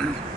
Mm-hmm.